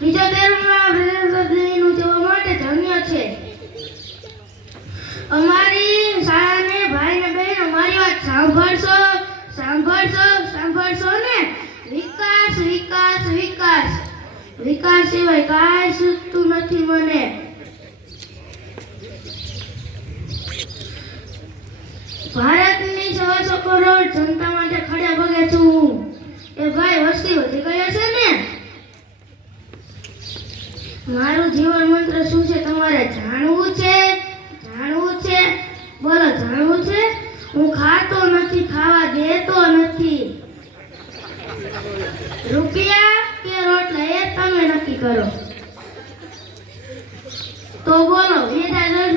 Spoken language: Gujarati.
બીજો તહેવાર પ્રજાસત્તાક ઉજવવા માટે ધન્ય છે. અમારી શાળાને ભાઈ ને બહેનો મારી વાત સાંભળશો સાંભળશો સાંભળશો ને. વિકાસ વિકાસ વિકાસ વિકાસ સિવાય કાંઈ સૂચતું નથી મને. ભારતની 125 કરોડ જનતા માટે ખડે પગે છું હું. એ ભાઈ વસ્તી વધી ગઈ છે ને. મારું જીવન મંત્ર શું છે તમારે જાણવું છે? જાણવું છે? બોલો જાણવું છે? હું ખાતો નથી, ખાવા દેતો નથી. રૂપિયા કે રોટલા એ તમે નક્કી કરો. તો બોલો 2010